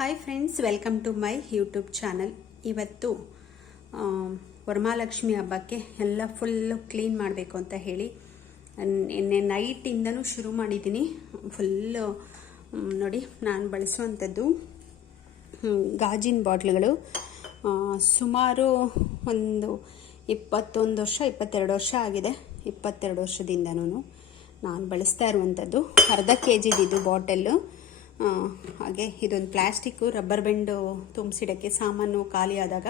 Hi friends, welcome to my YouTube channel. ಇವತ್ತು ವರಮಹಾಲಕ್ಷ್ಮಿ ಹಬ್ಬಕ್ಕೆ ಎಲ್ಲ ಫುಲ್ಲು ಕ್ಲೀನ್ ಮಾಡಬೇಕು ಅಂತ ಹೇಳಿ ನಿನ್ನೆ ನೈಟಿಂದನೂ ಶುರು ಮಾಡಿದ್ದೀನಿ. ಫುಲ್ಲು ನೋಡಿ, ನಾನು ಬಳಸುವಂಥದ್ದು ಗಾಜಿನ ಬಾಟ್ಲುಗಳು. ಸುಮಾರು ಒಂದು 21 ವರ್ಷ 22 ವರ್ಷ ಆಗಿದೆ. 22 ವರ್ಷದಿಂದನೂ ನಾನು ಬಳಸ್ತಾ ಇರುವಂಥದ್ದು. ಅರ್ಧ kg ಇದು ಬಾಟಲ್ಲು. ಹಾಗೆ ಇದೊಂದು ಪ್ಲಾಸ್ಟಿಕ್ಕು ರಬ್ಬರ್ ಬೆಂಡು ತುಂಬಿಸಿಡೋಕ್ಕೆ, ಸಾಮಾನು ಖಾಲಿ ಆದಾಗ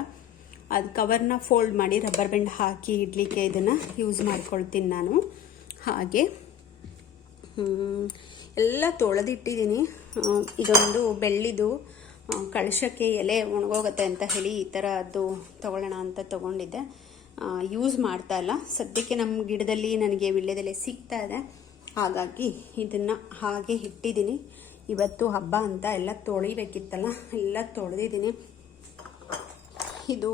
ಅದು ಕವರ್ನ ಫೋಲ್ಡ್ ಮಾಡಿ ರಬ್ಬರ್ ಬೆಂಡ್ ಹಾಕಿ ಇಡಲಿಕ್ಕೆ ಇದನ್ನು ಯೂಸ್ ಮಾಡ್ಕೊಳ್ತೀನಿ ನಾನು. ಹಾಗೆ ಎಲ್ಲ ತೊಳೆದಿಟ್ಟಿದ್ದೀನಿ. ಇದೊಂದು ಬೆಳ್ಳಿದು ಕಳಶಕ್ಕೆ ಎಲೆ ಒಣಗೋಗುತ್ತೆ ಅಂತ ಹೇಳಿ ಈ ಥರದ್ದು ತೊಗೊಳ್ಳೋಣ ಅಂತ ತೊಗೊಂಡಿದ್ದೆ. ಯೂಸ್ ಮಾಡ್ತಾ ಇಲ್ಲ ಸದ್ಯಕ್ಕೆ. ನಮ್ಮ ಗಿಡದಲ್ಲಿ ನನಗೆ ವೀಳ್ಯದೆಲೆ ಸಿಗ್ತಾ ಇದೆ, ಹಾಗಾಗಿ ಇದನ್ನು ಹಾಗೆ ಇಟ್ಟಿದ್ದೀನಿ. ಇವತ್ತು ಹಬ್ಬ ಅಂತ ಎಲ್ಲ ತೊಳಿಬೇಕಿತ್ತಲ್ಲ, ಎಲ್ಲ ತೊಳೆದಿದ್ದೀನಿ. ಇದು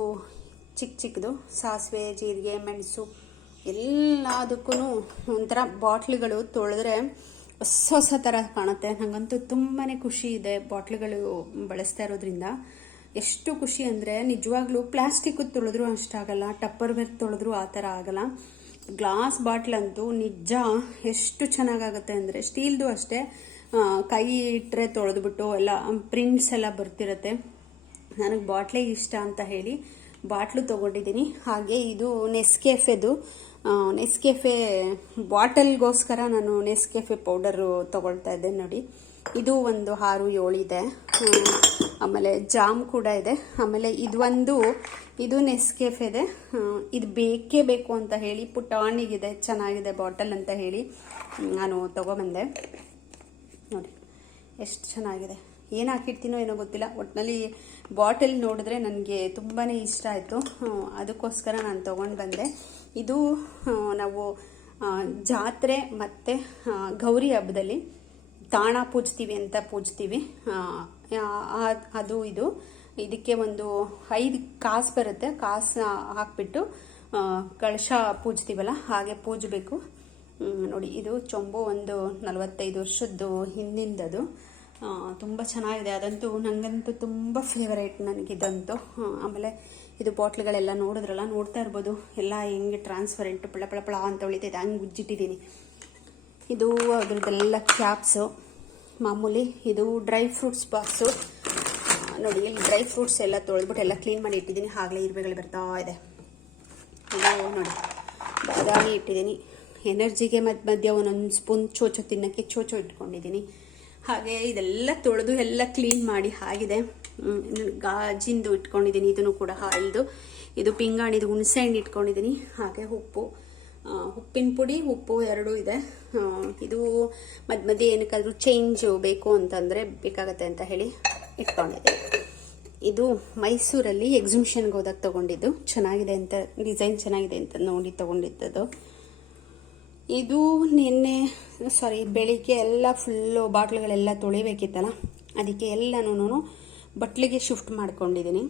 ಚಿಕ್ಕದು ಸಾಸಿವೆ, ಜೀರಿಗೆ, ಮೆಣಸು ಎಲ್ಲದಕ್ಕೂ ಒಂಥರ ಬಾಟ್ಲುಗಳು ತೊಳೆದ್ರೆ ಹೊಸ ಥರ ಕಾಣುತ್ತೆ. ನನಗಂತೂ ತುಂಬಾ ಖುಷಿ ಇದೆ ಬಾಟ್ಲುಗಳು ಬಳಸ್ತಾ ಇರೋದ್ರಿಂದ. ಎಷ್ಟು ಖುಷಿ ಅಂದರೆ ನಿಜವಾಗ್ಲೂ ಪ್ಲಾಸ್ಟಿಕ್ ತೊಳೆದ್ರೂ ಅಷ್ಟಾಗಲ್ಲ, ಟಪ್ಪರ್ ವೇರ್ ತೊಳೆದ್ರೂ ಆ ಥರ ಆಗಲ್ಲ. ಗ್ಲಾಸ್ ಬಾಟ್ಲಂತೂ ನಿಜ ಎಷ್ಟು ಚೆನ್ನಾಗಾಗುತ್ತೆ ಅಂದರೆ, ಸ್ಟೀಲ್ದು ಅಷ್ಟೇ ಕೈ ಇಟ್ಟರೆ ತೊಳೆದ್ಬಿಟ್ಟು ಎಲ್ಲ ಪ್ರಿಂಟ್ಸ್ ಎಲ್ಲ ಬರ್ತಿರತ್ತೆ. ನನಗೆ ಬಾಟ್ಲೇ ಇಷ್ಟ ಅಂತ ಹೇಳಿ ಬಾಟ್ಲು ತೊಗೊಂಡಿದ್ದೀನಿ. ಹಾಗೆ ಇದು ನೆಸ್ಕೆಫೆದು ನೆಸ್ಕೆಫೆ ಬಾಟಲ್ಗೋಸ್ಕರ ನಾನು ನೆಸ್ಕೆಫೆ ಪೌಡರು ತೊಗೊಳ್ತಾ ಇದ್ದೆ ನೋಡಿ. ಇದು ಒಂದು 6-7 ಇದೆ. ಆಮೇಲೆ ಜಾಮ್ ಕೂಡ ಇದೆ. ಆಮೇಲೆ ಇದು ನೆಸ್ಕೆಫೆದೆ. ಇದು ಬೇಕೇ ಬೇಕು ಅಂತ ಹೇಳಿ ಪುಟಾಣಿಗಿದೆ, ಚೆನ್ನಾಗಿದೆ ಬಾಟಲ್ ಅಂತ ಹೇಳಿ ನಾನು ತೊಗೊಬಂದೆ ನೋಡಿ. ಎಷ್ಟು ಚೆನ್ನಾಗಿದೆ. ಏನು ಹಾಕಿರ್ತೀನೋ ಏನೋ ಗೊತ್ತಿಲ್ಲ, ಒಟ್ಟಿನಲ್ಲಿ ಬಾಟಲ್ ನೋಡಿದ್ರೆ ನನಗೆ ತುಂಬಾ ಇಷ್ಟ ಆಯಿತು. ಅದಕ್ಕೋಸ್ಕರ ನಾನು ತೊಗೊಂಡು ಬಂದೆ. ಇದು ನಾವು ಜಾತ್ರೆ ಮತ್ತು ಗೌರಿ ಹಬ್ಬದಲ್ಲಿ ತಾಣ ಪೂಜ್ತೀವಿ ಅಂತ ಪೂಜ್ತೀವಿ. ಇದು ಇದಕ್ಕೆ ಒಂದು 5 ಕಾಸು ಬರುತ್ತೆ. ಕಾಸು ಹಾಕ್ಬಿಟ್ಟು ಕಳಶ ಪೂಜ್ತೀವಲ್ಲ, ಹಾಗೆ ಪೂಜಬೇಕು ನೋಡಿ. ಇದು ಚೊಂಬು ಒಂದು 45 ವರ್ಷದ್ದು ಹಿಂದಿಂದದು. ತುಂಬ ಚೆನ್ನಾಗಿದೆ. ಅದಂತೂ ನನಗಂತೂ ತುಂಬ ಫೇವರೇಟ್ ನನಗಿದಂತೂ. ಆಮೇಲೆ ಇದು ಬಾಟ್ಲುಗಳೆಲ್ಲ ನೋಡಿದ್ರಲ್ಲ, ನೋಡ್ತಾ ಇರ್ಬೋದು ಎಲ್ಲ ಹೆಂಗೆ ಟ್ರಾನ್ಸ್ಪರೆಂಟ್ ಪಳ ಅಂತ ಹೊಳಿತೈತೆ, ಹಂಗೆ ಉಜ್ಜಿಟ್ಟಿದ್ದೀನಿ. ಇದು ಅದ್ರದ್ದೆಲ್ಲ ಕ್ಯಾಪ್ಸು ಮಾಮೂಲಿ. ಇದು ಡ್ರೈ ಫ್ರೂಟ್ಸ್ ಬಾಕ್ಸು ನೋಡಿ. ಇಲ್ಲಿ ಡ್ರೈ ಫ್ರೂಟ್ಸ್ ಎಲ್ಲ ತೊಳೆದ್ಬಿಟ್ಟು ಎಲ್ಲ ಕ್ಲೀನ್ ಮಾಡಿ ಇಟ್ಟಿದ್ದೀನಿ. ಆಗಲೇ ಇರುವೆಗಳು ಬರ್ತಾ ಇದೆ. ಇದು ನೋಡಿ, ಬಾದಾಮಿ ಇಟ್ಟಿದ್ದೀನಿ. ಎನರ್ಜಿಗೆ ಮಧ್ಯ ಒಂದೊಂದು ಸ್ಪೂನ್ ಚೋಚೋ ತಿನ್ನೋಕ್ಕೆ ಚೋಚೋ ಇಟ್ಕೊಂಡಿದ್ದೀನಿ. ಹಾಗೆ ಇದೆಲ್ಲ ತೊಳೆದು ಎಲ್ಲ ಕ್ಲೀನ್ ಮಾಡಿ ಆಗಿದೆ. ಗಾಜಿಂದು ಇಟ್ಕೊಂಡಿದ್ದೀನಿ. ಇದನ್ನು ಕೂಡ ಹಾಲ್ದು. ಇದು ಪಿಂಗಾಣಿದು ಹುಣಸೆ ಹಣ್ಣು ಇಟ್ಕೊಂಡಿದ್ದೀನಿ. ಹಾಗೆ ಉಪ್ಪಿನ ಪುಡಿ, ಉಪ್ಪು 2 ಇದೆ. ಇದು ಮಧ್ಯೆ ಏನಕ್ಕಾದ್ರೂ ಚೇಂಜ್ ಬೇಕು ಅಂತಂದರೆ ಬೇಕಾಗತ್ತೆ ಅಂತ ಹೇಳಿ ಇಟ್ಕೊಂಡಿದ್ದೀನಿ. ಇದು ಮೈಸೂರಲ್ಲಿ ಎಕ್ಸಿಬಿಷನ್ಗೆ ಹೋದಾಗ ತೊಗೊಂಡಿದ್ದು. ಚೆನ್ನಾಗಿದೆ ಅಂತ, ಡಿಸೈನ್ ಚೆನ್ನಾಗಿದೆ ಅಂತ ನೋಡಿ ತೊಗೊಂಡಿದ್ದದು. ಇದು ಬೆಳಿಗ್ಗೆ ಎಲ್ಲ ಫುಲ್ಲು ಬಾಟ್ಲುಗಳೆಲ್ಲ ತೊಳಿಬೇಕಿತ್ತಲ್ಲ, ಅದಕ್ಕೆ ಎಲ್ಲನೂ ಬಟ್ಲಿಗೆ ಶಿಫ್ಟ್ ಮಾಡ್ಕೊಂಡಿದ್ದೀನಿ.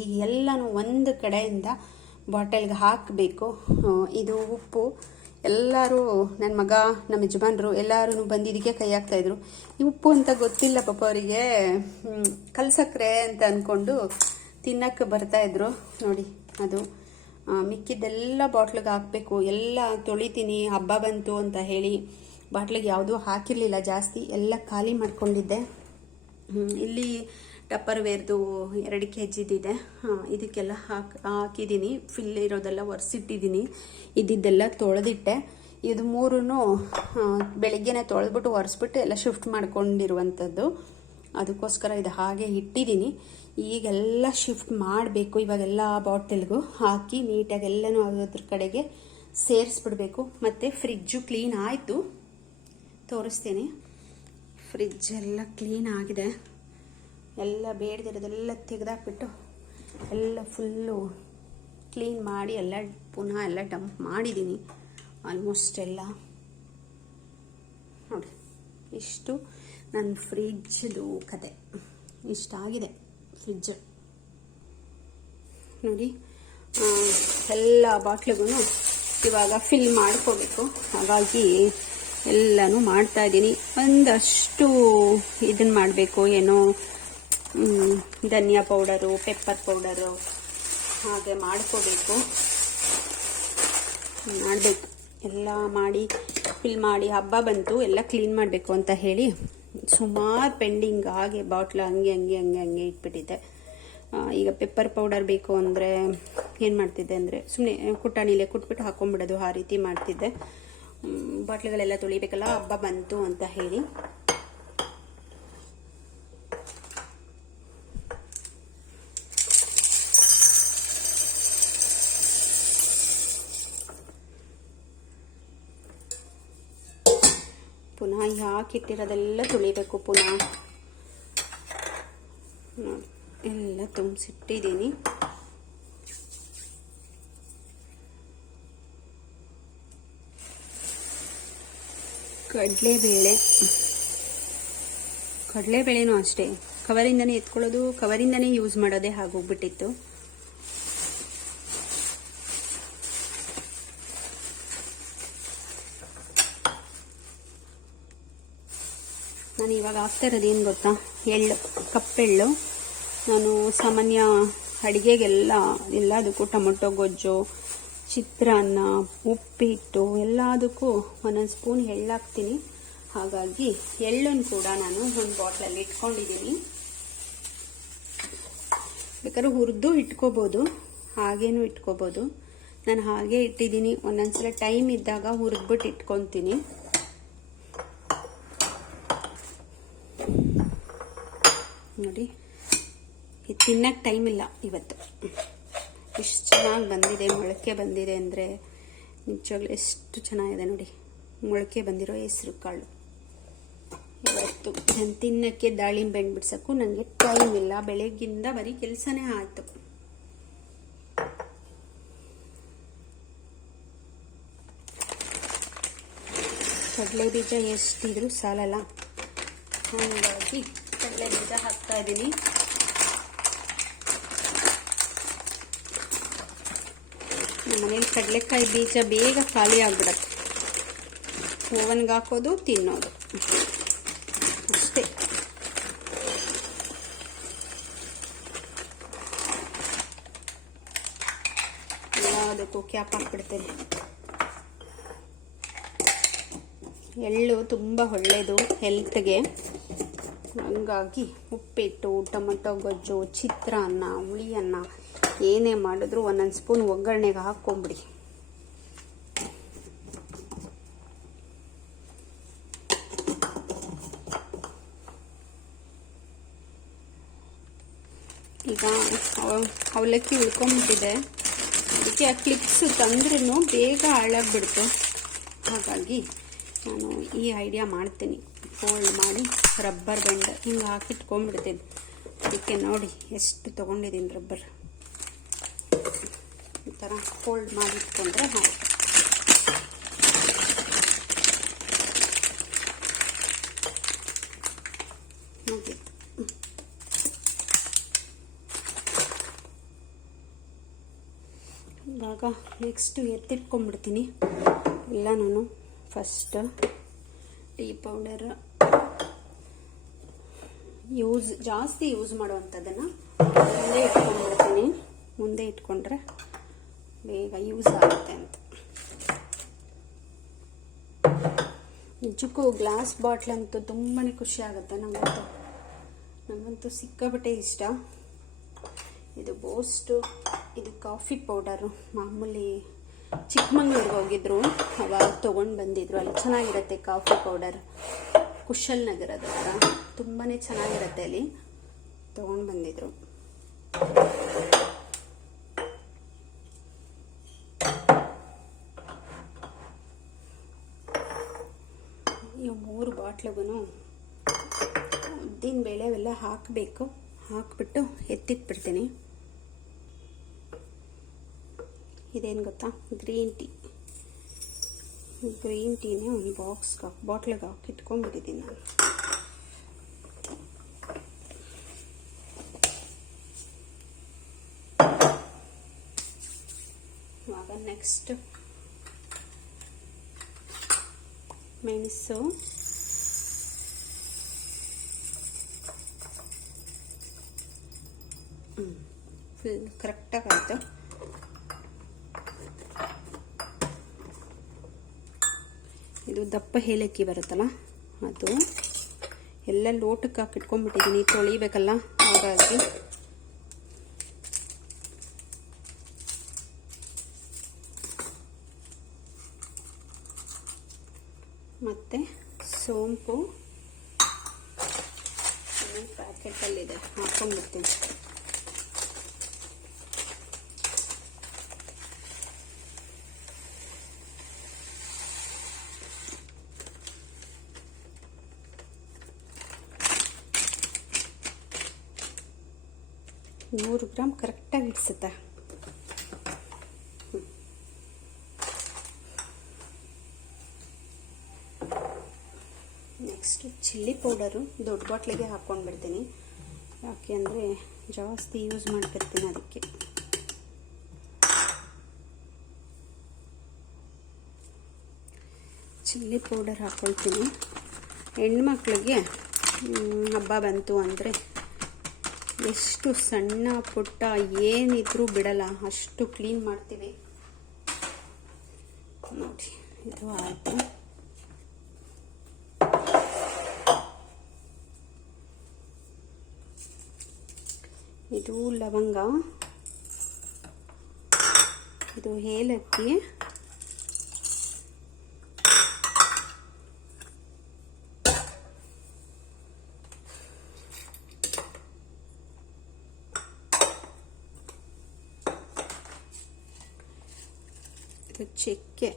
ಈಗ ಎಲ್ಲನೂ ಒಂದು ಕಡೆಯಿಂದ ಬಾಟಲ್ಗೆ ಹಾಕಬೇಕು. ಇದು ಉಪ್ಪು ಎಲ್ಲರೂ, ನನ್ನ ಮಗ, ನಮ್ಮ ಯಜಮಾನರು ಎಲ್ಲರೂ ಬಂದು ಇದಕ್ಕೆ ಕೈ ಹಾಕ್ತಾಯಿದ್ರು. ಈ ಉಪ್ಪು ಅಂತ ಗೊತ್ತಿಲ್ಲ ಪಾಪ ಅವರಿಗೆ, ಕಲ್ಸಕ್ರೆ ಅಂತ ಅಂದ್ಕೊಂಡು ತಿನ್ನಕ್ಕೆ ಬರ್ತಾಯಿದ್ರು ನೋಡಿ. ಅದು ಮಿಕ್ಕಿದ್ದೆಲ್ಲ ಬಾಟ್ಲಿಗೆ ಹಾಕಬೇಕು. ಎಲ್ಲ ತೊಳಿತೀನಿ. ಹಬ್ಬ ಬಂತು ಅಂತ ಹೇಳಿ ಬಾಟ್ಲಿಗೆ ಯಾವುದೂ ಹಾಕಿರಲಿಲ್ಲ ಜಾಸ್ತಿ, ಎಲ್ಲ ಖಾಲಿ ಮಾಡ್ಕೊಂಡಿದ್ದೆ. ಇಲ್ಲಿ ಟಪ್ಪರ್ ವೇರ್ದು 2 kgದಿದೆ. ಇದಕ್ಕೆಲ್ಲ ಹಾಕಿದ್ದೀನಿ. ಫಿಲ್ ಇರೋದೆಲ್ಲ ಒರೆಸಿಟ್ಟಿದ್ದೀನಿ. ಇದ್ದಿದ್ದೆಲ್ಲ ತೊಳೆದಿಟ್ಟೆ. ಇದು 3 ಬೆಳಿಗ್ಗೆನೆ ತೊಳೆದ್ಬಿಟ್ಟು ಒರೆಸ್ಬಿಟ್ಟು ಎಲ್ಲ ಶಿಫ್ಟ್ ಮಾಡ್ಕೊಂಡಿರುವಂಥದ್ದು. ಅದಕ್ಕೋಸ್ಕರ ಇದು ಹಾಗೆ ಇಟ್ಟಿದ್ದೀನಿ. ಈಗೆಲ್ಲ ಶಿಫ್ಟ್ ಮಾಡಬೇಕು. ಇವಾಗೆಲ್ಲ ಬಾಟಲ್ಗೂ ಹಾಕಿ ನೀಟಾಗಿ ಎಲ್ಲನೂ ಅದ್ರ ಕಡೆಗೆ ಸೇರಿಸ್ಬಿಡ್ಬೇಕು. ಮತ್ತು ಫ್ರಿಜ್ಜು ಕ್ಲೀನ್ ಆಯಿತು, ತೋರಿಸ್ತೀನಿ. ಫ್ರಿಜ್ ಎಲ್ಲ ಕ್ಲೀನ್ ಆಗಿದೆ. ಎಲ್ಲ ಬೇಡದಿರೋದೆಲ್ಲ ತೆಗೆದಾಕ್ಬಿಟ್ಟು ಎಲ್ಲ ಫುಲ್ಲು ಕ್ಲೀನ್ ಮಾಡಿ ಎಲ್ಲ ಪುನಃ ಎಲ್ಲ ಡಂಪ್ ಮಾಡಿದ್ದೀನಿ ಆಲ್ಮೋಸ್ಟ್ ಎಲ್ಲ ನೋಡಿ. ಇಷ್ಟು ನನ್ನ ಫ್ರಿಜ್ದು ಕತೆ. ಇಷ್ಟಾಗಿದೆ ಫ್ರಿಜ್ ನೋಡಿ. ಎಲ್ಲ ಬಾಟ್ಲಿಗೂ ಇವಾಗ ಫಿಲ್ ಮಾಡ್ಕೋಬೇಕು. ಹಾಗಾಗಿ ಎಲ್ಲನೂ ಮಾಡ್ತಾ ಇದ್ದೀನಿ. ಒಂದಷ್ಟು ಇದನ್ನು ಮಾಡಬೇಕು, ಏನೋ ಧನಿಯಾ ಪೌಡರು, ಪೆಪ್ಪರ್ ಪೌಡರು ಹಾಗೆ ಮಾಡ್ಕೋಬೇಕು. ಮಾಡಬೇಕು ಎಲ್ಲ ಮಾಡಿ ಫಿಲ್ ಮಾಡಿ. ಹಬ್ಬ ಬಂತು, ಎಲ್ಲ ಕ್ಲೀನ್ ಮಾಡಬೇಕು ಅಂತ ಹೇಳಿ ಸುಮಾರು ಪೆಂಡಿಂಗ್ ಹಾಗೆ ಬಾಟ್ಲ್ ಹಂಗೆ ಇಟ್ಬಿಟ್ಟಿದ್ದೆ. ಈಗ ಪೆಪ್ಪರ್ ಪೌಡರ್ ಬೇಕು ಅಂದರೆ ಏನು ಮಾಡ್ತಿದ್ದೆ ಅಂದರೆ ಸುಮ್ಮನೆ ಕುಟ್ಟಾಣಿಲೆ ಕುಟ್ಬಿಟ್ಟು ಹಾಕೊಂಡ್ಬಿಡೋದು, ಆ ರೀತಿ ಮಾಡ್ತಿದ್ದೆ. ಬಾಟ್ಲುಗಳೆಲ್ಲ ತೊಳಿಬೇಕಲ್ಲ, ಹಬ್ಬ ಬಂತು ಅಂತ ಹೇಳಿ. ಪುನಃ ಯಾಕೆ ಇಟ್ಟಿರೋದೆಲ್ಲ ತೊಳಿಬೇಕು. ಪುನಃ ನೋಡಿ ಎಲ್ಲ ತುಂಬಿಸಿಟ್ಟಿದ್ದೀನಿ. ಕಡಲೆಬೇಳೆನೂ ಅಷ್ಟೇ ಕವರಿಂದನೇ ಎತ್ಕೊಳ್ಳೋದು, ಕವರಿಂದನೇ ಯೂಸ್ ಮಾಡೋದೇ ಆಗೋಗ್ಬಿಟ್ಟಿತ್ತು. ನಾನು ಇವಾಗ ಹಾಕ್ತಾ ಇರೋದು ಏನು ಗೊತ್ತಾ, ಎಳ್ಳು, ಕಪ್ಪೆಳ್ಳು. ನಾನು ಸಾಮಾನ್ಯ ಎಲ್ಲದಕ್ಕೂ ಟೊಮೊಟೊ ಗೊಜ್ಜು, ಚಿತ್ರಾನ್ನ, ಉಪ್ಪಿಟ್ಟು ಎಲ್ಲದಕ್ಕೂ ಒಂದೊಂದು ಸ್ಪೂನ್ ಎಳ್ಳು ಹಾಕ್ತೀನಿ. ಹಾಗಾಗಿ ಎಳ್ಳನ್ನು ಕೂಡ ನಾನು ಒಂದು ಬಾಟ್ಲಲ್ಲಿ ಇಟ್ಕೊಂಡಿದ್ದೀನಿ. ಬೇಕಾದ್ರೆ ಹುರಿದು ಇಟ್ಕೋಬೋದು, ಹಾಗೇನೂ ಇಟ್ಕೋಬೋದು. ನಾನು ಹಾಗೆ ಇಟ್ಟಿದ್ದೀನಿ. ಒಂದೊಂದ್ಸಲ ಟೈಮ್ ಇದ್ದಾಗ ಹುರಿದ್ಬಿಟ್ಟು ಇಟ್ಕೊತೀನಿ. ನೋಡಿ, ತಿನ್ನಕ್ಕೆ ಟೈಮ್ ಇಲ್ಲ ಇವತ್ತು. ಎಷ್ಟು ಚೆನ್ನಾಗಿ ಬಂದಿದೆ, ಮೊಳಕೆ ಬಂದಿದೆ ಅಂದರೆ ನಿಜವಾಗ್ಲೂ ಎಷ್ಟು ಚೆನ್ನಾಗಿದೆ ನೋಡಿ. ಮೊಳಕೆ ಬಂದಿರೋ ಹೆಸರು ಕಾಳು. ಇವತ್ತು ನಾನು ತಿನ್ನಕ್ಕೆ ದಾಳಿಂಬೆ ಹಣ್ಣು ಬಿಡ್ಸೋಕ್ಕೂ ನನಗೆ ಟೈಮ್ ಇಲ್ಲ. ಬೆಳಗ್ಗಿಂದ ಬರೀ ಕೆಲಸನೇ ಆಯಿತು. ಕಡಲೆ ಬೀಜ ಎಷ್ಟಿದ್ರೂ ಸಾಲಲ್ಲ, ಹಾಗಾಗಿ ಕಡಲೆ ಬೀಜ ಹಾಕ್ತಾ ಇದ್ದೀನಿ. ನಮ್ಮ ಮನೇಲಿ ಕಡಲೆಕಾಯಿ ಬೀಜ ಬೇಗ ಖಾಲಿ ಆಗ್ಬಿಡತ್ತೆ. ಓವನ್ಗೆ ಹಾಕೋದು, ತಿನ್ನೋದು ಅಷ್ಟೇ. ಎಲ್ಲದಕ್ಕೂ ಕ್ಯಾಪ್ ಹಾಕ್ಬಿಡ್ತೇನೆ. ಎಳ್ಳು ತುಂಬ ಒಳ್ಳೆಯದು ಹೆಲ್ತ್ಗೆ. ಹಂಗಾಗಿ ಉಪ್ಪಿಟ್ಟು, ಟೊಮೊಟೊ ಗೊಜ್ಜು, ಚಿತ್ರಾನ್ನ, ಹುಳಿಯನ್ನ ಏನೇ ಮಾಡಿದ್ರು ಒಂದೊಂದು ಸ್ಪೂನ್ ಒಗ್ಗರಣೆಗೆ ಹಾಕ್ಕೊಂಬಿಡಿ. ಈಗ ಅವಲಕ್ಕಿ ಉಳ್ಕೊಂಬಿಟ್ಟಿದೆ, ಅದಕ್ಕೆ ಆ ಕ್ಲಿಪ್ಸ್ ತಂದ್ರೂ ಬೇಗ ಹಾಳಾಗ್ಬಿಡ್ತು. ಹಾಗಾಗಿ ನಾನು ಈ ಐಡಿಯಾ ಮಾಡ್ತೀನಿ, ಫೋಲ್ಡ್ ಮಾಡಿ ರಬ್ಬರ್ ಬ್ಯಾಂಡ್ ಹಿಂಗೆ ಹಾಕಿಟ್ಕೊಂಡ್ಬಿಡ್ತೀನಿ. ಅದಕ್ಕೆ ನೋಡಿ ಎಷ್ಟು ತೊಗೊಂಡಿದ್ದೀನಿ ರಬ್ಬರ್. ಈ ಥರ ಫೋಲ್ಡ್ ಮಾಡಿ ಇಟ್ಕೊಂಡ್ರೆ ಹಾಗೆ. ಮುಗೀತು. ಇವಾಗ ನೆಕ್ಸ್ಟು ಎತ್ತಿಟ್ಕೊಂಡ್ಬಿಡ್ತೀನಿ ಎಲ್ಲ. ನಾನು ಫಸ್ಟ್ ಟೀ ಪೌಡರ್ ಜಾಸ್ತಿ ಯೂಸ್ ಮಾಡುವಂಥದ್ದನ್ನು ಮುಂದೆ ಇಟ್ಕೊಂಡ್ರೆ ಬೇಗ ಯೂಸ್ ಆಗುತ್ತೆ ಅಂತ. ನಿಜಕ್ಕೂ ಗ್ಲಾಸ್ ಬಾಟ್ಲ್ ಅಂತೂ ತುಂಬಾ ಖುಷಿ ಆಗುತ್ತೆ ನಂಗಂತೂ ಸಿಕ್ಕಾಪಟ್ಟೆ ಇಷ್ಟ. ಇದು ಬೋಸ್ಟು, ಇದು ಕಾಫಿ ಪೌಡರು. ಮಾಮೂಲಿ ಚಿಕ್ಕಮಂಗ್ಳೂರಿಗೆ ಹೋಗಿದ್ರು, ಅವಾಗ ತೊಗೊಂಡು ಬಂದಿದ್ರು. ಅಲ್ಲಿ ಚೆನ್ನಾಗಿರುತ್ತೆ ಕಾಫಿ ಪೌಡರ್, ಕುಶಲ್ ನಗರದ ಹತ್ರ ತುಂಬಾ ಚೆನ್ನಾಗಿರುತ್ತೆ. ಅಲ್ಲಿ ತೊಗೊಂಡು ಬಂದಿದ್ರು. ಈ 3 ಬಾಟ್ಲಿಗೂ ಉದ್ದಿನ ಬೇಳೆ ಅವೆಲ್ಲ ಹಾಕಬೇಕು. ಹಾಕ್ಬಿಟ್ಟು ಎತ್ತಿಟ್ಬಿಡ್ತೀನಿ. ಇದೇನು ಗೊತ್ತಾ, ಗ್ರೀನ್ ಟೀನೇ ಒಂದು ಬಾಟ್ಲಿಗೆ ಹಾಕಿಟ್ಕೊಂಡ್ಬಿಟ್ಟಿದ್ದೀನಿ ನಾನು. ಇವಾಗ ನೆಕ್ಸ್ಟ್ ಮೆಣಸು, ಫುಲ್ ಕರೆಕ್ಟಾಗಿ ಆಯಿತು. ಇದು ದಪ್ಪ ಏಲಕ್ಕಿ ಬರುತ್ತಲ್ಲ ಅದು ಎಲ್ಲ ಲೋಟಕ್ಕೆ ಹಾಕಿಟ್ಕೊಂಡ್ಬಿಟ್ಟಿದ್ದೀನಿ, ತೊಳಿಬೇಕಲ್ಲ ಹಾಗಾಗಿ. ಮತ್ತು ಸೋಂಪು ಪ್ಯಾಕೆಟಲ್ಲಿದೆ, ಹಾಕ್ಕೊಂಡ್ಬಿಡ್ತೀನಿ. ನೂರು ಗ್ರಾಮ್ ಕರೆಕ್ಟಾಗಿ ಹಿಡಿಸುತ್ತೆ. ನೆಕ್ಸ್ಟ್ ಚಿಲ್ಲಿ ಪೌಡರು ದೊಡ್ಡ ಬಾಟ್ಲಿಗೆ ಹಾಕ್ಕೊಂಡ್ಬಿಡ್ತೀನಿ, ಯಾಕೆ ಅಂದರೆ ಜಾಸ್ತಿ ಯೂಸ್ ಮಾಡ್ತಿರ್ತೀನಿ ಅದಕ್ಕೆ. ಚಿಲ್ಲಿ ಪೌಡರ್ ಹಾಕ್ಕೊಳ್ತೀನಿ. ಹೆಣ್ಮಕ್ಳಿಗೆ ಹಬ್ಬ ಬಂತು ಅಂದರೆ ಎಷ್ಟು ಸಣ್ಣ ಪುಟ್ಟ ಏನಿದ್ರೂ ಬಿಡಲ್ಲ, ಅಷ್ಟು ಕ್ಲೀನ್ ಮಾಡ್ತೀವಿ ನೋಡಿ. ಇದು ಆಯಿತು. ಇದು ಲವಂಗ, ಇದು ಏಲಕ್ಕಿ, ಇದು ಚಕ್ಕೆ,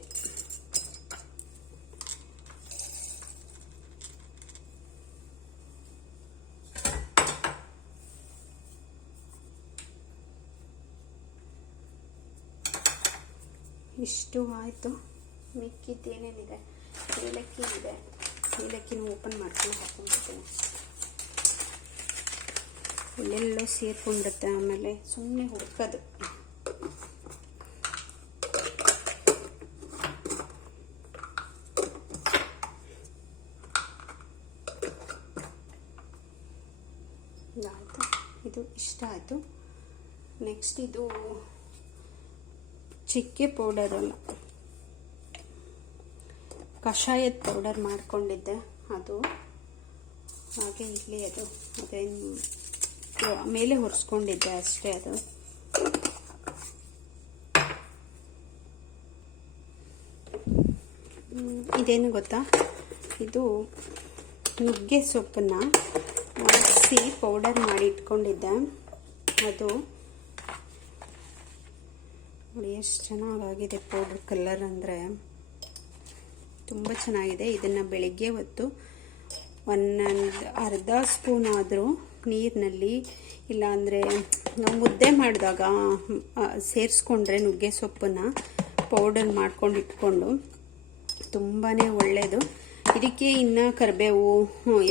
ಇಷ್ಟು ಆಯಿತು. ಮಿಕ್ಕಿದ್ದು ಏನೇನಿದೆ, ಏಲಕ್ಕಿ ಇದೆ, ಏಲಕ್ಕಿನ ಓಪನ್ ಮಾಡ್ಕೊಂಡು ಹಾಕ್ಕೊಂಡ್ಬಿಡ್ತೀನಿ. ಎಲ್ಲೆಲ್ಲೋ ಸೇರ್ಕೊಂಡಿರುತ್ತೆ, ಆಮೇಲೆ ಸುಮ್ಮನೆ ಹುಡ್ಕೋದು. ಆಯಿತು, ಇದು ಇಷ್ಟ ಆಯಿತು. ನೆಕ್ಸ್ಟ್ ಇದು ಚಿಕ್ಕೆ ಪೌಡರ್ ಅಲ್ಲ, ಕಷಾಯದ ಪೌಡರ್ ಮಾಡ್ಕೊಂಡಿದ್ದೆ, ಅದು ಹಾಗೆ ಇಲ್ಲಿ ಅದು ಅದೇನು ಮೇಲೆ ಹೊರಿಸ್ಕೊಂಡಿದ್ದೆ ಅಷ್ಟೇ. ಅದು ಇದೇನು ಗೊತ್ತಾ, ಇದು ನುಗ್ಗೆ ಸೊಪ್ಪನ್ನು ಒಣಗಿಸಿ ಪೌಡರ್ ಮಾಡಿ ಇಟ್ಕೊಂಡಿದ್ದೆ. ಅದು ನೋಡಿ ಎಷ್ಟು ಚೆನ್ನಾಗಾಗಿದೆ ಪೌಡರ್, ಕಲರ್ ಅಂದರೆ ತುಂಬ ಚೆನ್ನಾಗಿದೆ. ಇದನ್ನು ಬೆಳಿಗ್ಗೆ ಹೊತ್ತು ಅರ್ಧ ಸ್ಪೂನ್ ಆದರೂ ನೀರಿನಲ್ಲಿ, ಇಲ್ಲಾಂದರೆ ನಾವು ಮುದ್ದೆ ಮಾಡಿದಾಗ ಸೇರಿಸ್ಕೊಂಡ್ರೆ ನುಗ್ಗೆ ಸೊಪ್ಪನ್ನು ಪೌಡರ್ ಮಾಡ್ಕೊಂಡು ಇಟ್ಕೊಂಡು ತುಂಬಾ ಒಳ್ಳೆಯದು. ಇದಕ್ಕೆ ಇನ್ನು ಕರಿಬೇವು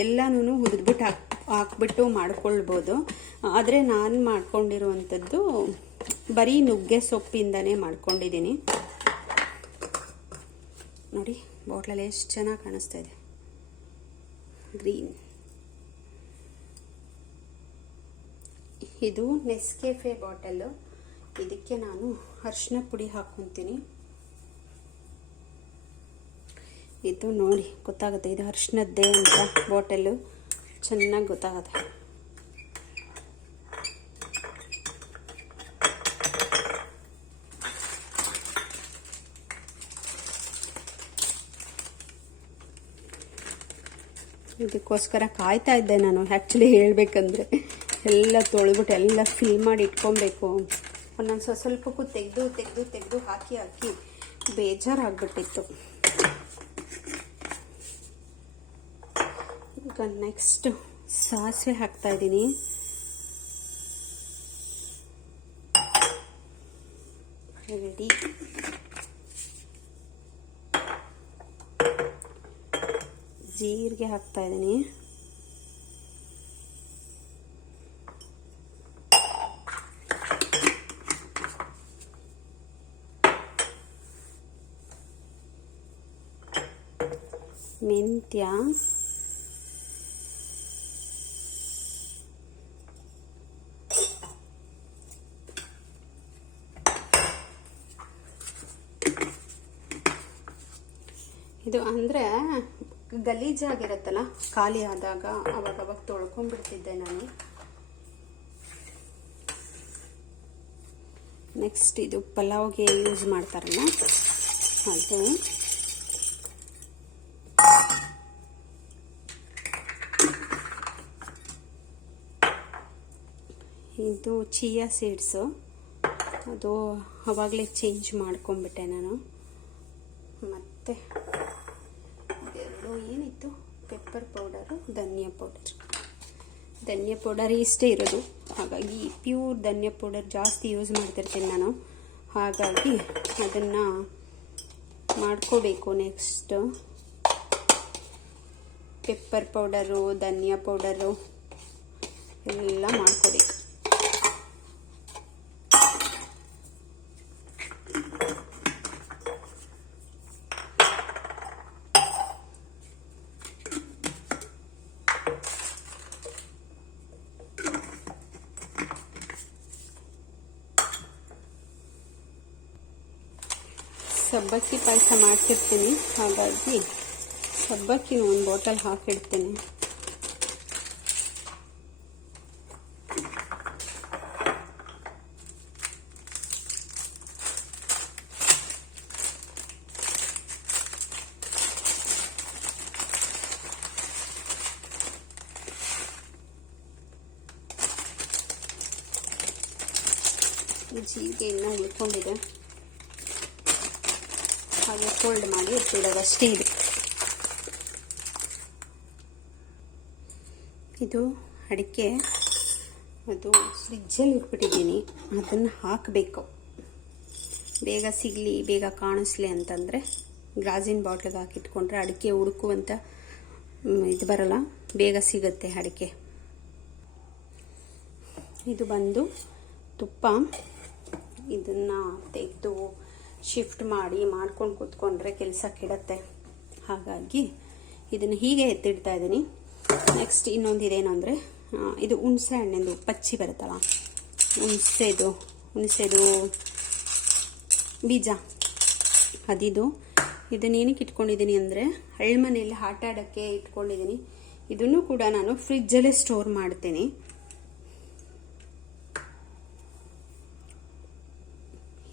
ಎಲ್ಲನೂ ಹುರಿದ್ಬಿಟ್ಟು ಹಾಕ್ಬಿಟ್ಟು ಮಾಡ್ಕೊಳ್ಬೋದು. ಆದರೆ ನಾನು ಮಾಡ್ಕೊಂಡಿರುವಂಥದ್ದು ಬರೀ ನುಗ್ಗೆ ಸೊಪ್ಪಿಂದನೇ ಮಾಡ್ಕೊಂಡಿದ್ದೀನಿ. ನೋಡಿ ಬಾಟ್ಲಲ್ಲಿ ಎಷ್ಟು ಚೆನ್ನಾಗಿ ಕಾಣಿಸ್ತಾ ಇದೆ, ಗ್ರೀನ್. ಇದು ನೆಸ್ಕೆಫೆ ಬಾಟಲು. ಇದಕ್ಕೆ ನಾನು ಅರಿಶಿನ ಪುಡಿ ಹಾಕ್ಕೊತೀನಿ. ಇದು ನೋಡಿ ಗೊತ್ತಾಗುತ್ತೆ, ಇದು ಅರಿಶಿನದ್ದೇ ಅಂತ ಬಾಟಲು, ಚೆನ್ನಾಗಿ ಗೊತ್ತಾಗುತ್ತೆ. ಇದಕ್ಕೋಸ್ಕರ ಕಾಯ್ತಾ ಇದ್ದೆ ನಾನು, ಆ್ಯಕ್ಚುಲಿ ಹೇಳಬೇಕಂದ್ರೆ. ಎಲ್ಲ ತೊಳೆದ್ಬಿಟ್ಟು ಎಲ್ಲ ಫಿಲ್ ಮಾಡಿ ಇಟ್ಕೊಬೇಕು. ಒಂದೊಂದು ಸ್ವಲ್ಪಕ್ಕೂ ತೆಗೆದು ಹಾಕಿ ಬೇಜಾರಾಗ್ಬಿಟ್ಟಿತ್ತು. ಈಗ ನೆಕ್ಸ್ಟ್ ಸಾಸಿವೆ ಹಾಕ್ತಾ ಇದ್ದೀನಿ. ರೆಡಿ. ಜೀರಿಗೆ ಹಾಕ್ತಾ ಇದ್ದೀನಿ. ಮೆಂತ್ಯ, ಇದು ಅಂದರೆ ಗಲೀಜಾಗಿರುತ್ತಲ್ಲ, ಖಾಲಿ ಆದಾಗ ಅವಾಗ ತೊಳ್ಕೊಂಡ್ಬಿಡ್ತಿದ್ದೆ ನಾನು. ನೆಕ್ಸ್ಟ್ ಇದು ಪಲಾವ್ಗೆ ಯೂಸ್ ಮಾಡ್ತಾರಲ್ಲ ಅದು. ಇದು ಚಿಯಾ ಸೀಡ್ಸು, ಅದು ಆವಾಗಲೇ ಚೇಂಜ್ ಮಾಡ್ಕೊಂಡ್ಬಿಟ್ಟೆ ನಾನು. ಮತ್ತು ಇದೆರಡು ಏನಿತ್ತು, ಪೆಪ್ಪರ್ ಪೌಡರು, ಧನಿಯಾ ಪೌಡರ್ ಇಷ್ಟೇ ಇರೋದು. ಹಾಗಾಗಿ ಪ್ಯೂರ್ ಧನಿಯಾ ಪೌಡರ್ ಜಾಸ್ತಿ ಯೂಸ್ ಮಾಡ್ತಿರ್ತೀನಿ ನಾನು, ಹಾಗಾಗಿ ಅದನ್ನು ಮಾಡ್ಕೋಬೇಕು. ನೆಕ್ಸ್ಟ್ ಪೆಪ್ಪರ್ ಪೌಡರು, ಧನಿಯಾ ಪೌಡರು ಎಲ್ಲ ಮಾಡ್ಕೋಬೇಕು. ಸಬ್ಬಕ್ಕಿ ಪಾಯಸ ಮಾಡ್ತಿರ್ತೀನಿ, ಹಾಗಾಗಿ ಸಬ್ಬಕ್ಕಿನ ಒಂದು ಬಾಟಲ್ ಹಾಕಿಡ್ತೀನಿ. ಜೀರಿಗೆ ಇನ್ನೂ ಉಳ್ಕೊಂಡಿದೆ, ಹಾಗೆ ಫೋಲ್ಡ್ ಮಾಡಿ ಇಟ್ಟಿಡೋದಷ್ಟೇ ಇದೆ. ಇದು ಅಡಿಕೆ, ಅದು ಫ್ರಿಜ್ಜಲ್ಲಿ ಇಟ್ಬಿಟ್ಟಿದ್ದೀನಿ, ಅದನ್ನು ಹಾಕಬೇಕು. ಬೇಗ ಸಿಗಲಿ, ಬೇಗ ಕಾಣಿಸ್ಲಿ ಅಂತಂದರೆ ಗಾಜಿನ ಬಾಟ್ಲಿಗೆ ಹಾಕಿಟ್ಕೊಂಡ್ರೆ ಅಡಿಕೆ ಹುಡುಕುವಂಥ ಇದು ಬರಲ್ಲ, ಬೇಗ ಸಿಗುತ್ತೆ ಅಡಿಕೆ. ಇದು ಬಂದು ತುಪ್ಪ. ಇದನ್ನು ತೆಗೆದು ಶಿಫ್ಟ್ ಮಾಡ್ಕೊಂಡು ಕೂತ್ಕೊಂಡ್ರೆ ಕೆಲಸ ಕೆಡುತ್ತೆ, ಹಾಗಾಗಿ ಇದನ್ನು ಹೀಗೆ ಎತ್ತಿಡ್ತಾ ಇದ್ದೀನಿ. ನೆಕ್ಸ್ಟ್ ಇನ್ನೊಂದು ಇದೇನು ಅಂದರೆ, ಇದು ಹುಣಸೆ ಹಣ್ಣಿಂದು ಪಚ್ಚಿ ಬರುತ್ತಲ್ಲ, ಹುಣಸೆದು ಬೀಜ ಅದಿದು. ಇದನ್ನೇನಕ್ಕೆ ಇಟ್ಕೊಂಡಿದ್ದೀನಿ ಅಂದರೆ, ಹಳ್ಮನೆಯಲ್ಲಿ ಆಟ ಆಡೋಕ್ಕೆ ಇಟ್ಕೊಂಡಿದ್ದೀನಿ. ಇದನ್ನು ಕೂಡ ನಾನು ಫ್ರಿಜ್ಜಲ್ಲೇ ಸ್ಟೋರ್ ಮಾಡ್ತೀನಿ.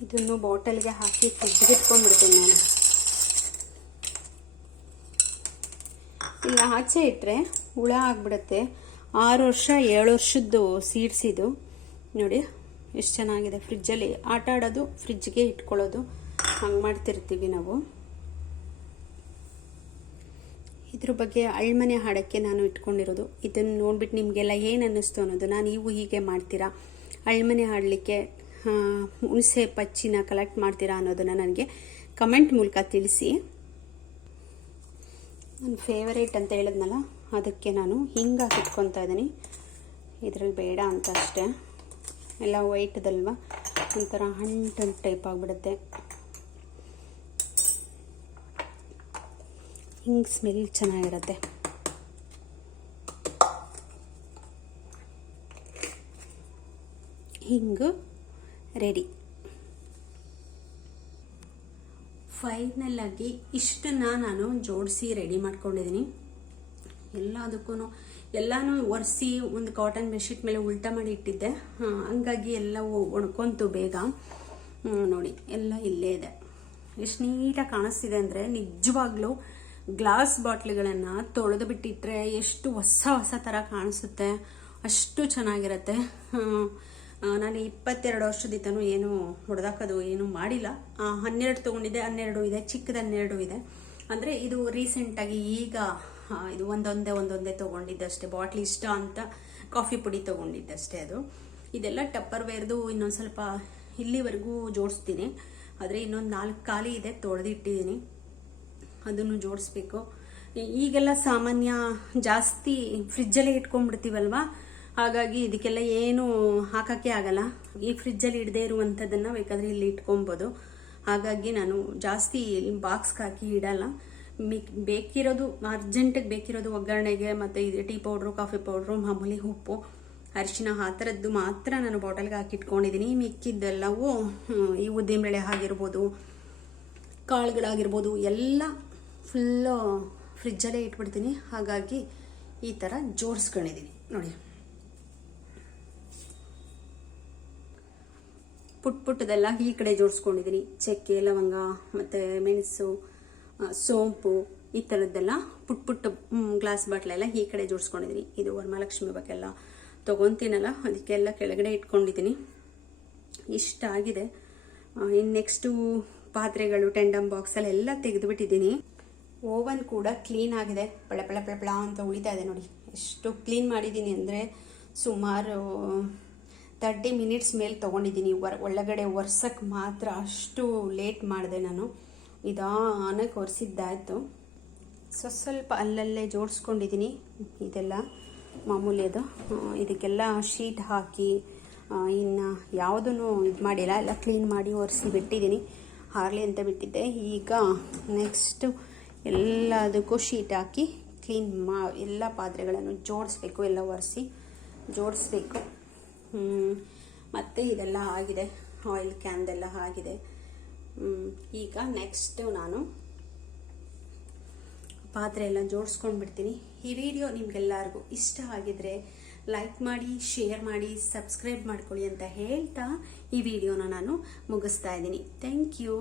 ಇದನ್ನು ಬಾಟಲ್ಗೆ ಹಾಕಿ ಫ್ರಿಜ್ಗೆ ಇಟ್ಕೊಂಡ್ಬಿಡ್ತೀನಿ ನಾನು. ಇಲ್ಲ ಆಚೆ ಇಟ್ಟರೆ ಹುಳ ಆಗಿಬಿಡುತ್ತೆ. 6 ವರ್ಷ 7 ವರ್ಷದ್ದು ಸೀಡ್ಸ್ ಇದು ನೋಡಿ, ಎಷ್ಟು ಚೆನ್ನಾಗಿದೆ. ಫ್ರಿಜ್ಜಲ್ಲಿ ಆಟ ಆಡೋದು, ಫ್ರಿಜ್ಗೆ ಇಟ್ಕೊಳ್ಳೋದು, ಹಂಗೆ ಮಾಡ್ತಿರ್ತೀವಿ ನಾವು. ಇದ್ರ ಬಗ್ಗೆ ಅಳ್ಮನೆ ಹಾಡೋಕ್ಕೆ ನಾನು ಇಟ್ಕೊಂಡಿರೋದು. ಇದನ್ನು ನೋಡ್ಬಿಟ್ಟು ನಿಮಗೆಲ್ಲ ಏನು ಅನ್ನಿಸ್ತು ಅನ್ನೋದನ್ನ ನೀವು ಹೀಗೆ ಮಾಡ್ತೀರಾ, ಅಳ್ಮನೆ ಹಾಡಲಿಕ್ಕೆ ಹುಣಸೆ ಪಚ್ಚಿನ ಕಲೆಕ್ಟ್ ಮಾಡ್ತೀರಾ ಅನ್ನೋದನ್ನು ನನಗೆ ಕಮೆಂಟ್ ಮೂಲಕ ತಿಳಿಸಿ. ನನ್ನ ಫೇವರೇಟ್ ಅಂತ ಹೇಳಿದ್ನಲ್ಲ, ಅದಕ್ಕೆ ನಾನು ಹಿಂಗೆ ಹಾಕಿಟ್ಕೊತಾ ಇದ್ದೀನಿ. ಇದರಲ್ಲಿ ಬೇಡ ಅಂತ ಅಷ್ಟೇ, ಎಲ್ಲ ವೈಟ್ದಲ್ವ, ಒಂಥರ ಹಣ್ಣು ಟೈಪ್ ಆಗಿಬಿಡುತ್ತೆ. ಹಿಂಗೆ ಸ್ಮೆಲ್ ಚೆನ್ನಾಗಿರುತ್ತೆ. ಹಿಂಗೆ ರೆಡಿ. ಫೈನಲ್ ಆಗಿ ಇಷ್ಟನ್ನು ನಾನು ಜೋಡಿಸಿ ರೆಡಿ ಮಾಡ್ಕೊಂಡಿದ್ದೀನಿ. ಎಲ್ಲನೂ ಒರೆಸಿ ಒಂದು ಕಾಟನ್ ಬೆಡ್ಶೀಟ್ ಮೇಲೆ ಉಲ್ಟಾ ಮಾಡಿ ಇಟ್ಟಿದ್ದೆ, ಹಂಗಾಗಿ ಎಲ್ಲ ಒಣಕೊಂತು ಬೇಗ. ನೋಡಿ ಎಲ್ಲ ಇಲ್ಲೇ ಇದೆ. ಎಷ್ಟು ನೀಟಾಗಿ ಕಾಣಿಸ್ತಿದೆ ಅಂದರೆ, ನಿಜವಾಗ್ಲೂ ಗ್ಲಾಸ್ ಬಾಟ್ಲಿಗಳನ್ನು ತೊಳೆದು ಬಿಟ್ಟಿಟ್ರೆ ಎಷ್ಟು ಹೊಸ ಥರ ಕಾಣಿಸುತ್ತೆ, ಅಷ್ಟು ಚೆನ್ನಾಗಿರುತ್ತೆ. ನಾನು 22 ವರ್ಷದಿದ್ದನು ಏನು ಹೊಡೆದಾಕೋದು ಏನು ಮಾಡಿಲ್ಲ. 12 ತೊಗೊಂಡಿದ್ದೆ, 12 ಇದೆ, ಚಿಕ್ಕದ 12 ಇದೆ. ಅಂದರೆ ಇದು ರೀಸೆಂಟಾಗಿ ಈಗ ಇದು ಒಂದೊಂದೇ ತೊಗೊಂಡಿದ್ದಷ್ಟೇ. ಬಾಟ್ಲಿ ಇಷ್ಟ ಅಂತ ಕಾಫಿ ಪುಡಿ ತೊಗೊಂಡಿದ್ದಷ್ಟೇ. ಅದು ಇದೆಲ್ಲ ಟಪ್ಪರ್ ವೇರ್ದು ಇನ್ನೊಂದು ಸ್ವಲ್ಪ ಇಲ್ಲಿವರೆಗೂ ಜೋಡಿಸ್ತೀನಿ. ಆದರೆ ಇನ್ನೊಂದು 4 ಖಾಲಿ ಇದೆ, ತೊಳೆದಿಟ್ಟಿದ್ದೀನಿ, ಅದನ್ನು ಜೋಡಿಸ್ಬೇಕು. ಈಗೆಲ್ಲ ಸಾಮಾನ್ಯ ಜಾಸ್ತಿ ಫ್ರಿಜ್ಜಲ್ಲೇ ಇಟ್ಕೊಂಡ್ಬಿಡ್ತೀವಲ್ವ, ಹಾಗಾಗಿ ಇದಕ್ಕೆಲ್ಲ ಏನು ಹಾಕೋಕ್ಕೆ ಆಗಲ್ಲ. ಈ ಫ್ರಿಜ್ಜಲ್ಲಿ ಇಡದೇ ಇರುವಂಥದ್ದನ್ನು ಬೇಕಾದರೆ ಇಲ್ಲಿ ಇಟ್ಕೊಬೋದು. ಹಾಗಾಗಿ ನಾನು ಜಾಸ್ತಿ ಬಾಕ್ಸ್ಗೆ ಹಾಕಿ ಇಡಲ್ಲ. ಬೇಕಿರೋದು ಅರ್ಜೆಂಟಿಗೆ ಬೇಕಿರೋದು ಒಗ್ಗರಣೆಗೆ, ಮತ್ತು ಇದು ಟೀ ಪೌಡ್ರು, ಕಾಫಿ ಪೌಡ್ರು, ಮಾಮೂಲಿ ಉಪ್ಪು, ಅರಿಶಿನ ಆ ಥರದ್ದು ಮಾತ್ರ ನಾನು ಬಾಟಲ್ಗೆ ಹಾಕಿ ಇಟ್ಕೊಂಡಿದ್ದೀನಿ. ಮಿಕ್ಕಿದ್ದೆಲ್ಲವೂ ಈ ಉದ್ದಿನಬೇಳೆ ಆಗಿರ್ಬೋದು, ಕಾಳುಗಳಾಗಿರ್ಬೋದು, ಎಲ್ಲ ಫುಲ್ಲು ಫ್ರಿಜ್ಜಲ್ಲೇ ಇಟ್ಬಿಡ್ತೀನಿ. ಹಾಗಾಗಿ ಈ ಥರ ಜೋಡಿಸ್ಕೊಂಡಿದ್ದೀನಿ ನೋಡಿ. ಪುಟ್ಟದೆಲ್ಲ ಈ ಕಡೆ ಜೋಡಿಸ್ಕೊಂಡಿದ್ದೀನಿ. ಚಕ್ಕೆ, ಲವಂಗ ಮತ್ತು ಮೆಣಸು, ಸೋಂಪು ಈ ಥರದ್ದೆಲ್ಲ ಪುಟ್ಟ ಗ್ಲಾಸ್ ಬಾಟ್ಲೆಲ್ಲ ಈ ಕಡೆ ಜೋಡಿಸ್ಕೊಂಡಿದ್ದೀನಿ. ಇದು ವರಮಹಾಲಕ್ಷ್ಮಿ ಹಬ್ಬಕ್ಕೆಲ್ಲ ತೊಗೊತೀನಲ್ಲ, ಅದಕ್ಕೆಲ್ಲ ಕೆಳಗಡೆ ಇಟ್ಕೊಂಡಿದ್ದೀನಿ. ಇಷ್ಟ ಆಗಿದೆ. ಇನ್ನು ನೆಕ್ಸ್ಟು ಪಾತ್ರೆಗಳು, ಟೆಂಡಮ್ ಬಾಕ್ಸಲ್ಲೆಲ್ಲ ತೆಗೆದುಬಿಟ್ಟಿದ್ದೀನಿ. ಓವನ್ ಕೂಡ ಕ್ಲೀನ್ ಆಗಿದೆ. ಪಳ ಅಂತ ಉಳಿತಾ ಇದೆ ನೋಡಿ. ಎಷ್ಟು ಕ್ಲೀನ್ ಮಾಡಿದ್ದೀನಿ ಅಂದರೆ ಸುಮಾರು 30 ಮಿನಿಟ್ಸ್ ಮೇಲೆ ತೊಗೊಂಡಿದ್ದೀನಿ ಒಳಗಡೆ ಒರ್ಸಕ್ಕೆ ಮಾತ್ರ. ಅಷ್ಟು ಲೇಟ್ ಮಾಡಿದೆ ನಾನು. ನಿಧಾನಕ್ಕೆ ಒರೆಸಿದ್ದಾಯಿತು. ಸ್ವಲ್ಪ ಅಲ್ಲಲ್ಲೇ ಜೋಡಿಸ್ಕೊಂಡಿದ್ದೀನಿ. ಇದೆಲ್ಲ ಮಾಮೂಲಿ ಅದು. ಇದಕ್ಕೆಲ್ಲ ಶೀಟ್ ಹಾಕಿ ಇನ್ನು ಯಾವುದೂ ಇದು ಮಾಡಿಲ್ಲ. ಎಲ್ಲ ಕ್ಲೀನ್ ಮಾಡಿ ಒರೆಸಿ ಬಿಟ್ಟಿದ್ದೀನಿ. ಹಾರಲಿ ಅಂತ ಬಿಟ್ಟಿದ್ದೆ. ಈಗ ನೆಕ್ಸ್ಟು ಎಲ್ಲದಕ್ಕೂ ಶೀಟ್ ಹಾಕಿ ಕ್ಲೀನ್ ಎಲ್ಲ ಪಾತ್ರೆಗಳನ್ನು ಜೋಡಿಸ್ಬೇಕು. ಎಲ್ಲ ಒರೆಸಿ ಜೋಡಿಸ್ಬೇಕು. ಮತ್ತು ಇದೆಲ್ಲ ಆಗಿದೆ. ಆಯಿಲ್ ಕ್ಯಾನ್ದೆಲ್ಲ ಆಗಿದೆ. ಈಗ ನೆಕ್ಸ್ಟು ನಾನು ಪಾತ್ರೆ ಎಲ್ಲ ಜೋಡಿಸ್ಕೊಂಡು ಬಿಡ್ತೀನಿ. ಈ ವಿಡಿಯೋ ನಿಮ್ಗೆಲ್ಲರಿಗೂ ಇಷ್ಟ ಆಗಿದ್ರೆ ಲೈಕ್ ಮಾಡಿ, ಶೇರ್ ಮಾಡಿ, ಸಬ್ಸ್ಕ್ರೈಬ್ ಮಾಡ್ಕೊಳ್ಳಿ ಅಂತ ಹೇಳ್ತಾ ಈ ವಿಡಿಯೋನ ನಾನು ಮುಗಿಸ್ತಾ ಇದ್ದೀನಿ. Thank you.